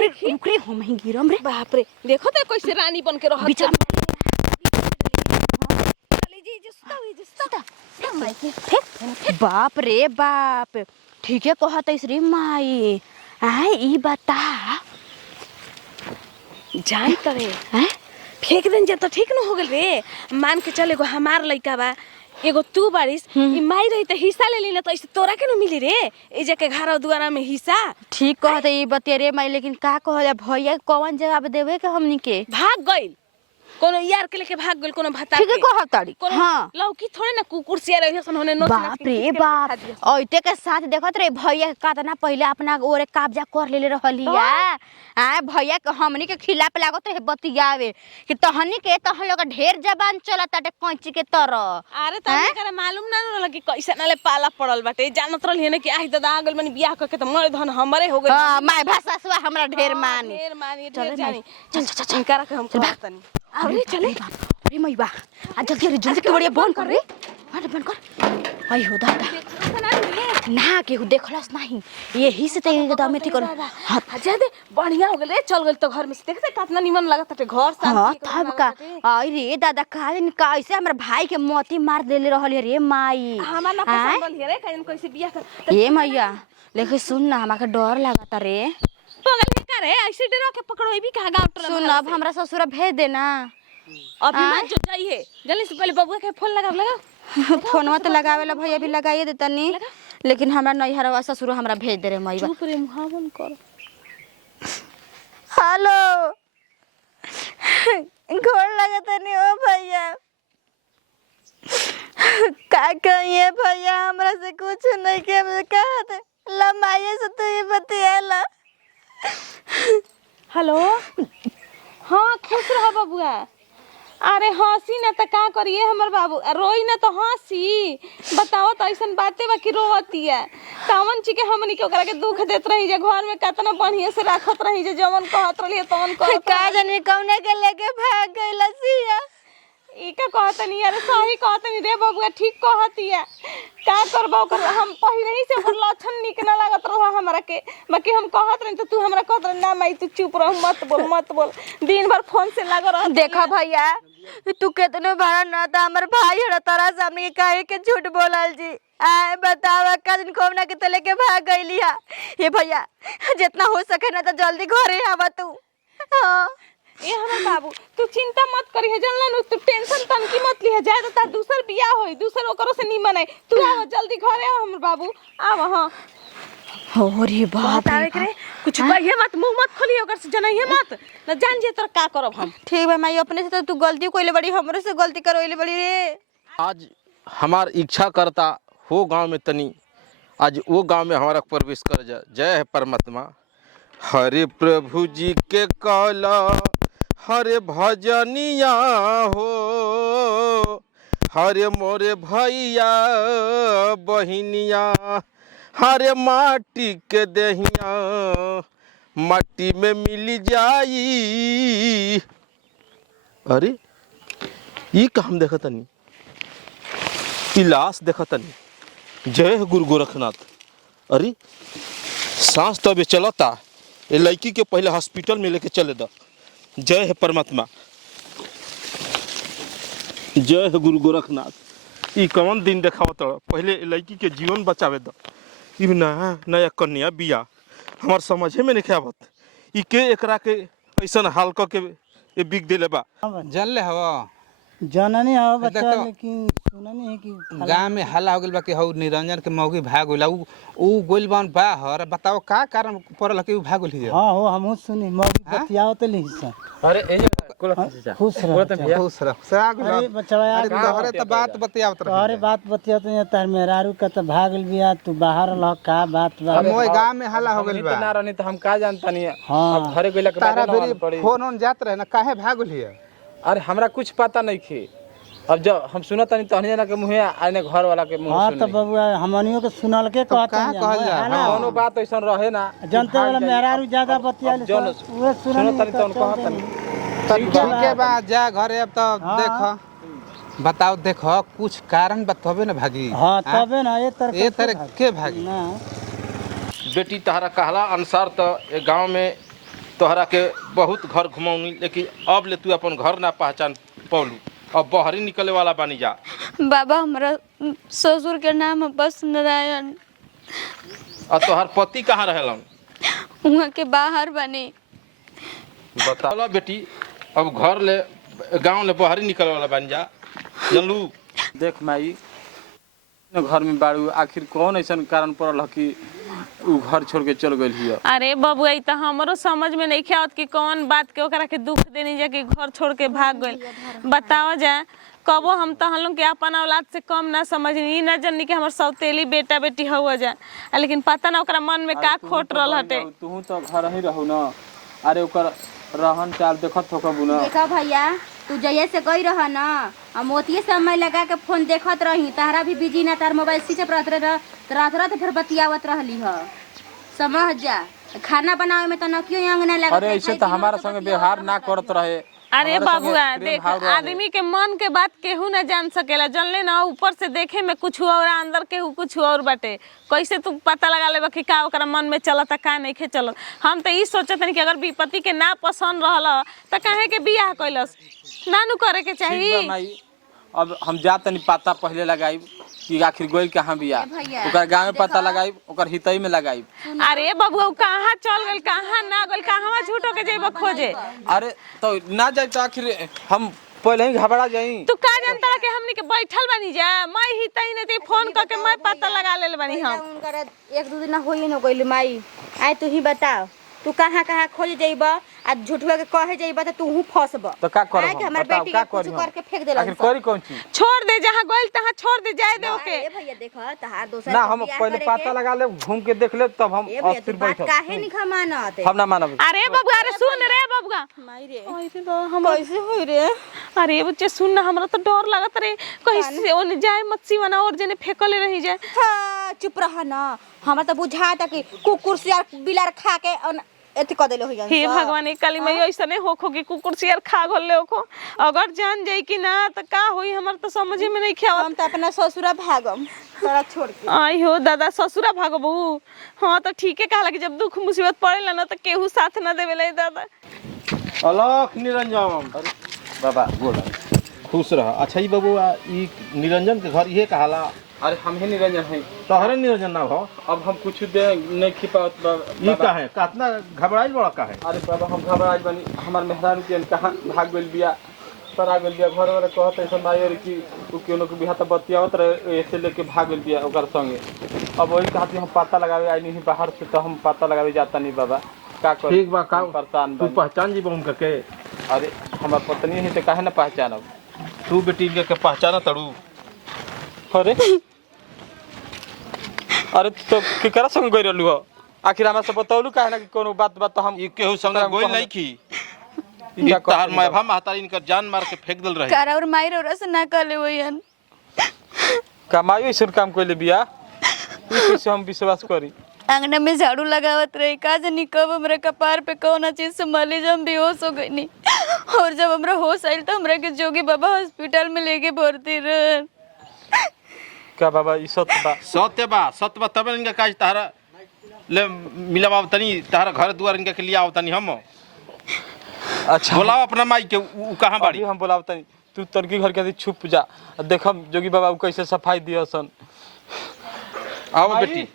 अरे रुक रे हम ही गिरम रे बाप रे देखो तो कैसे रानी बन के रह बिचार बाप रे बाप ठीक है कहत रे माई आए ई बता जान करे हैं फेंक देन जा तो ठीक न हो गेल रे मान के चल एगो हमार लइका बा एगो तू बारिश ई माई रही त हिस्सा ले ली ना तो तोरा के न मिली रे ए जे के घर दुआरा में हिस्सा ठीक कहत ई बतिया रे माई लेकिन का कहले भैया कौन जवाब देवे के हमनी के भाग गइल कोनो यार के लेके भाग गइल कोनो भता ठीक है के कहत ताड़ी हां लौकी थोड़े ना कुकुर से रही सन होने नोच बाप रे बाप ओइते के साथ देखत रे भैया कातना पहले अपना ओरे कब्जा कर लेले रहलिया आ भैया के हमनी के खिलाफ लागत है बतियावे कि तहनी के तहन लोग ढेर जबान चलत ताटे कैंची के तरह अरे तने करे मालूम ना रहल कि कैसे नाले पाला पड़ल बाटे जानत रहल है कि आही दादा आ गइल मनी बियाह करके त मर धन हमरे हो गइल हां माय भाषा हमरा ढेर मानी ढेर जानी चल इनकार के हम कहतनी अरे चले अरे मैबा आ जल्दी जल्दी के बढ़िया बंद कर रे बंद कर आई हो दादा ना केहू देखलस नहीं यही से ते एकदम में कर हां ज्यादा बढ़िया हो गेल रे चल गेल तो घर में से देखते कितना निमन लागत है घर हां तब का आई रे दादा कालिन कैसे हमर भाई के मोती मार देले रहल रे माई हमरा ना पसंद रे कहीं कैसे बियाह कर ए मैया लेकिन सुन ना हमरा के डर लागता रे पगल के करे ऐसे डरा के पकड़ोई भी कहां गांव सुन अब हमरा ससुर भेज देना अभी मान जो जाइए जल्दी से पहले बबुआ के फोन लगा फोनवा तो लगावेला भैया भी लगाइए देतनी लेकिन हमरा नैहरवा ससुर हमरा भेज दे रे मैया चुप रे मुंह बंद कर हेलो गोड़ लगतनी ओ भैया का कहिए भैया हमरा से कुछ नहीं के हम कहत लमाइए से तू ये बतियाला हेलो हां खुश रह बबुआ अरे हंसी ना त का करिए हमर बाबू रोई ना तो हंसी बताओ तो ऐसन बातें बा कि रोवती है कामन ची के हमनी के ओकरा के दुख देत रही जे घर में कितना बढ़िया से राखत रही जे जवन कहत रही तवन कहत का जाने कौने के लेके भाग गइल सिया ई का कहतनी यार सही कहतनी रे बबुआ ठीक कहतिया का करबो कर हम पहिले ही से ओकर लक्षण निक ना लागत रहा हमरा के बाकी हम कहत रही तो तू हमरा कहत रही ना माई तू चुप रह मत बोल दिन भर फोन से लगा रह देखा भैया तू कितने बड़ा ना था हमर भाई हड़ा तारा सामने के काहे के झूठ बोलल जी आए बतावा का दिन कोमना के तले के भाग गइलिया ये भैया जितना हो सके ना तो जल्दी घरे आवा तू हां ए हमर बाबू तू चिंता मत करी है जानला तू टेंशन तनकी मत ली है जाए तो दूसर बियाह होई दूसर ओकरो से निमन है तू आ जल्दी घरे आ हमर बाबू आव हां अरे बाप रे करे कुछ कहिए मत मुंह मत खोलिए ओकर से जनइए मत न जान जे तोर का करब हम ठीक बा माई अपने से तो तू गलती कोइले बड़ी हमरे से गलती करोइले बड़ी रे आज हमार इच्छा करता हो गांव में तनी आज वो गांव में हमारा प्रवेश कर जा जय है परमात्मा हरे प्रभु जी के कला हरे भजनिया हो हरे मोरे भैया बहिनिया हरे माटी के दहिया माटी में मिल जाई अरे ये काम देखतनी इलास देखतनी जय हो गुरु गोरखनाथ अरे सांस तो अभी चलता ये लड़की के पहले हॉस्पिटल में लेके चले दा जय है परमात्मा जय है गुरु गोरखनाथ ई कौन दिन देखावत पहले लड़की के जीवन बचावे दा ई नया कन्या बिया हमार समझे में नहीं आवत ई के एकरा के ऐसा हाल क के बिक देले बा जान ले हवा जननी हो बच्चा लेकिन सुननी है कि गांव में हल्ला हो गेल बा कि हौ निरंजन के मौगी भाग गइला उ गोइल बान बाहर बताओ का कारण पड़ल कि उ भाग गइल है हां हो हमहु सुनी मौगी बतियाओ त लिहिसा अरे ए खुश रह खुश रह साग अरे बच्चा यार तोहरे त बात बतियावत रह अरे बात बतियात है तार मेहरारू का त भागल बिया तू बाहर रह का बात बा हम ओइ गांव में हल्ला हो गेल बा ना रहनी त हम का जानता नहीं हां अब घरे गइला के तारा बाद बेरी पड़ी फोन ऑन जात रहे ना काहे भाग गइल है अरे हमरा कुछ पता नहीं खे अब जब हम सुनत नहीं तो हनी जना के मुंह आने घर वाला के मुंह हां सुन त बबुआ हमनियो के सुनल के कहता है कहल जा कोनो बात ऐसा रहे ना जनते वाला मेहरारू ज्यादा बतियाले उहे सुननी सुनत नहीं तो उनको कहता नहीं तब ठीक है बा जा घरे अब तो देख बताओ देखो कुछ कारण बताबे ना भागी हां तबे ना ये तरह के भागी ना बेटी तहरा कहला अनुसार तो ये गांव में तोहरा के बहुत घर घुमौनी, लेकिन अब ले तू अपन घर ना पहचान पौलू। अब बहरी निकले वाला बानी जा। बाबा हमारा ससुर के नाम है बस नारायण। और तोहर पति कहाँ रहेलन? वहाँ के बाहर बनी। बताओ बेटी, अब घर ले गांव ले बहरी निकले वाला बन जा, जानलू? देख माई, घर में बाड़ू, आखिर कौन ऐसा कारण पड़ल कि उ घर छोड़ के चल गई हिय? अरे बबुआ ई त हमरो समझ में नहीं आवत कि कौन बात के ओकरा के दुख देनी जा कि घर छोड़ के भाग गइल। बताओ जा, कबो हम तो हम लोग के अपन औलाद से कम ना समझनी, ई ना जाननी कि हमर सौतेली बेटा बेटी हुआ जा, लेकिन पता ना ओकरा मन में का खोट रहल हटे। तू तो घर ही रहू ना। अरे ओकर रहन चाल देखत होकबू ना। देखा भैया, तू जइए से गई रह ना, हम ओतिये समय लगा के फोन देखत रही, तारा भी बिजी ना, तार मोबाइल स्विच ऑफ रहत फिर बतियावत रहली ह। समझ जा, खाना बनावे में तो नकियो अंग ना लगा। अरे ऐसे तो हमारा संग व्यवहार ना करत रहे। अरे बाबुआ देख, आदमी के मन के बात केहू ना जान सकेला, जानले ना, ऊपर से देखे में कुछ और अंदर के कुछ और बाटे। कैसे तू पता लगा लेबा कि का ओकरा मन में चलता का नहीं खे चलत? हम तो ई सोचत हन कि अगर विपत्ति के ना पसंद रहल त काहे के बियाह कइलस, नानू करे के चाहिए। अब हम जात नहीं पता पहले लगाई कि आखिर गोइल कहाँ बिया, ओकर गांव में पता लगाई, ओकर हितई में लगाई। अरे बबुआ कहाँ चल गइल, कहाँ ना गइल, कहाँ झूठो के जेब खोजे? अरे तो ना जाए तो आखिर हम पहले ही घबरा जाई। तू का जानता कि हमनी के बैठल बनी जा, मैं हितई ने फोन करके मैं पता लगा ले बनी। हम उनकर एक दो दिन होई न गइल माई। आय तू ही बताओ, तू कहाँ कहाँ खोज जइब आ झूठवा के कहे जइब त तू हूं फसब। तो का करब? आय के हमर बताओ, बेटी का के कुछ करी हम? करके फेंक देलन। आखिर करी कौन चीज? छोड़ दे, जहाँ गइल तहाँ छोड़ दे, जाए दे ओके। ए भैया देख, तहार दोसर ना के हम बियाह पहले करे पता के। लगा ले, घूम के देख ले, तब हम ए भैया तू अस्थिर बात बैठब। काहे नहीं मानत? हम ना मानब। अरे बबुआ, अरे सुन रे बबुआ। माई रे, अरे बा, हम कैसे होई रे? अरे बच्चे सुन ना, हमरा तो डर लागत रे, कहीं से ओने जाए मत सीवना और जने फेकले रही जाए। हां चुप रह ना, हमरा तो बुझाता कि कुकुर सियार बिलार खा के एथि क देले हो जान। हे भगवान, एक काली मैया ऐसने होखो कि कुकुर सियार खा गले होखो। अगर जान जाई कि ना त का होई, हमर तो समझे में नहीं आवत। हम तो अपना ससुरा भागम तोरा छोड़ के। आई हो दादा, ससुरा भागबू? हाँ तो ठीक है, कहला कि जब दुख मुसीबत पड़ेला ना तो केहू साथ ना देवेला दादा। अलख निरंजन। अरे बाबा बोल। खुश रह। अच्छा, ई बबुआ, ई निरंजन के घर इहे कहाला? अरे हम ही निरंजन है। तोहरे निरंजन ना हो? अब हम कुछ दे नहीं खिपावत ई का है? कितना घबराइल बड़ा का है? अरे बाबा हम घबरा बनी, हमार मेहरारू के कहाँ भाग गइल बिया, परा गइल बिया। घर वाले कहत ऐसा माई और कि उ केनो के बिहा त बतियावत रहे, ऐसे लेके भाग गइल बिया ओकर संगे। अब वही कहती हम पता लगावे आई नहीं बाहर से, तो हम पता लगावे जाता नहीं बाबा। का कर? ठीक बा, का परेशान तू बनी। पहचान जीबो उनका के? अरे हमार पत्नी है तो काहे ना पहचानब? तू बेटी इनके के पहचाना तड़ू? अरे अरे तो केकरा संग गइल रहलू? आखिर हमरा से बतौलू काहे ना कि कोनो बात तो हम ई केहू संग गोइल नहीं की? ई क्या तार कहत मैभा महतारी इनकर जान मार के फेंक दिल रहे। कारा और माई रे से ना कर ले वहन। कमाई ऐसा काम कइले बिया, ई कैसे हम विश्वास करी? अंगना में झाड़ू लगावत रही, का जानी कब हमरा कपार पे कौन चीज से मली, जब बेहोश हो गई। और जब हमरा होश आइल तो हमरा के जोगी बाबा हॉस्पिटल में लेके भर्ती रह। का बाबा ई सत्य बा? सत्य बा तब इनका काज तारा ले मिलावा तनी, तारा घर दुआर इनका के लिया आवतनी हम। अच्छा बोलाओ अपना माई के, उ कहां बाड़ी? अभी हम बोलावत नहीं, तू तनकी घर के छुप जा, देखम जोगी बाबा उ कैसे सफाई दियसन। आओ बेटी।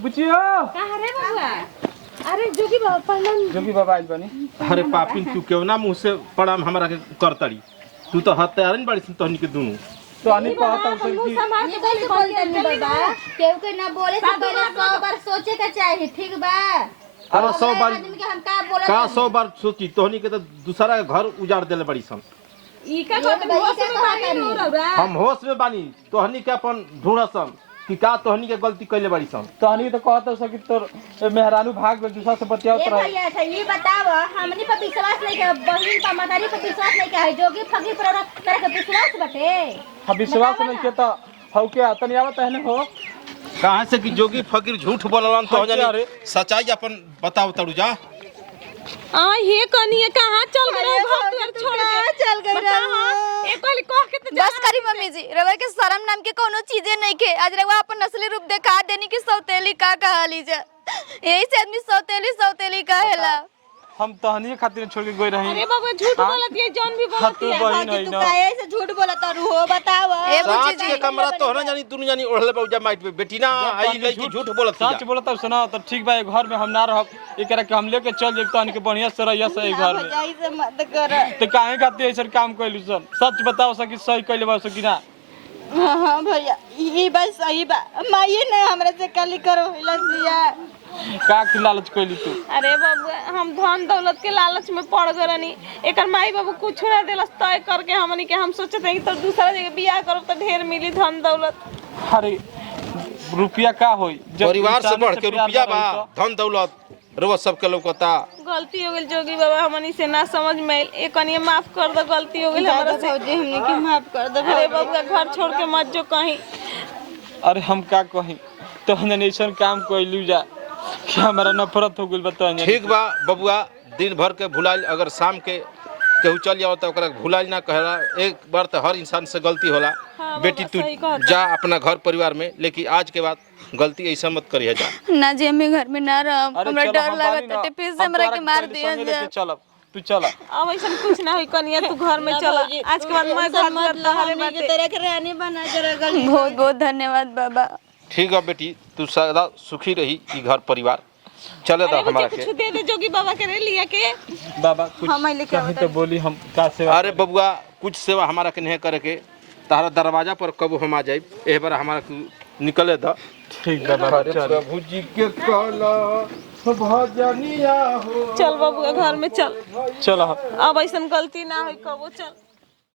बुचियो कहां रे बबुआ? अरे जोगी बाबा प्रणाम। जोगी बाबा आइल बनी। अरे पापिन, तू क्यों ना मुंह से प्रणाम हमरा के करतड़ी? तू तो हत्यारन बड़ी तहनी के दुनु। तो आनी कहता हूं कि ये कैसे बोलते नहीं बाबा? केहू के ना बोले से पहले 100 बार सोचे के चाहिए, ठीक बा? अरे 100 बार आदमी के हम का बोलत का 100 बार सोची, तोहनी के तो दूसरा के घर उजाड़ देले बड़ी सन। ई का कहत होश में बानी हो रहा? हम होश में बानी, तोहनी के अपन ढूंढसन कि का तोहनी के गलती कइले बड़ी सन। तो आनी तो कहता हूं कि तोर मेहरानू भाग गइल, दूसरा से बतियावत ए रहे। भैया अच्छा ये बताव, हमनी पर विश्वास नहीं के, बहिन पर मतारी पर विश्वास नहीं के है, जोगी फकीर पर तरह के विश्वास बटे। हम विश्वास नहीं के तो हौ के तनी आवत है न हो। कहां से कि जोगी फकीर झूठ बोललन, तो जानी सच्चाई अपन बताओ तड़ू जा। ये कनिए कहाँ चल गए घर द्वार छोड़ के? चल गई रे। एक कहली कह के तो बस करी मम्मी जी, रवा के शर्म नाम के कोनो चीजें नहीं के। आज रवा अपन नस्ली रूप दिखा देनी कि सौतेली का कहाली जा। यही से आदमी सौतेली कहेला। हम तहनी खातिर छोड़ के गई रही। अरे बाबू झूठ बोलत है जौन भी बोलत तू है। बहिन है तू ना। काहे से झूठ बोलत रू हो बताव। ए साच के कमरा तो ना जानी तू जानी ओढ़ले बाबूजा माइट पे बेटी ना आई लड़की झूठ बोलत सच बोलत है सुना तो ठीक बा घर में हम ना रहब एकरा के हम लेके चल जेब तहनी के बढ़िया से रहिया से घर में। ऐसे मत कर। तो काहे खातिर ऐसा काम कइलू सन सच बताओ सकी सही कइले बा सकी ना। हाँ भैया ये बात सही बा। माये ने हमरा से काली करो हिलसिया। का की लालच कइली तू। अरे बाबू हम धन दौलत के लालच में पड़ गरनी। एकर माई बाबू कुछ ना देलस तय करके हमनी के हम सोचते हैं कि तो दूसरा जगह बियाह करो तो ढेर मिली धन दौलत। अरे रुपया का होई परिवार से बढ़ के रुपया बा धन दौलत रोज सबके लौकता। गलती हो गई जोगी बाबा हमनी से ना समझ में आइल। एकनिए माफ कर दो गलती हो गई हमरा से। भौजी हमनी के माफ कर दे। अरे बाबू घर छोड़ के मत जो कहीं। अरे हम का कहीं तो हमने ऐसा काम कइलू जा कि हमारा नफरत हो गइल बता। ठीक बा बबुआ दिन भर के भुलाइल अगर शाम के केहू चल जाओ तो ओकरा भुलाइल ना कहेला। एक बार तो हर इंसान से गलती होला। हाँ, बेटी तू सही कहता। जा अपना घर परिवार में लेकिन आज के बाद गलती ऐसा मत करिए जा। ना जी हमें घर में ना रह हमरा डर लागत है फिर से हमरा के मार दिया जा। चल तू चल। अब ऐसा कुछ ना होई कनिया तू घर में चला। आज के बाद मैं घर में तहरे बाटे। तेरे के रानी बना जरा गली। बहुत बहुत धन्यवाद बाबा। ठीक है बेटी तू सदा सुखी रही ई घर परिवार चले दा अरे हमारा मुझे के। कुछ दे दे जोगी बाबा के रे लिया के। बाबा कुछ हम लेके कहीं तो बोली हम का सेवा। अरे बबुआ कुछ सेवा हमारा के नहीं करे के तारा दरवाजा पर कब हम आ जाए एह बार हमारा निकले दा। ठीक बा बाबा चल। प्रभु जी के काला भजनिया हो। चल बाबू घर में चल। चल अब ऐसा गलती ना होई कबो चल।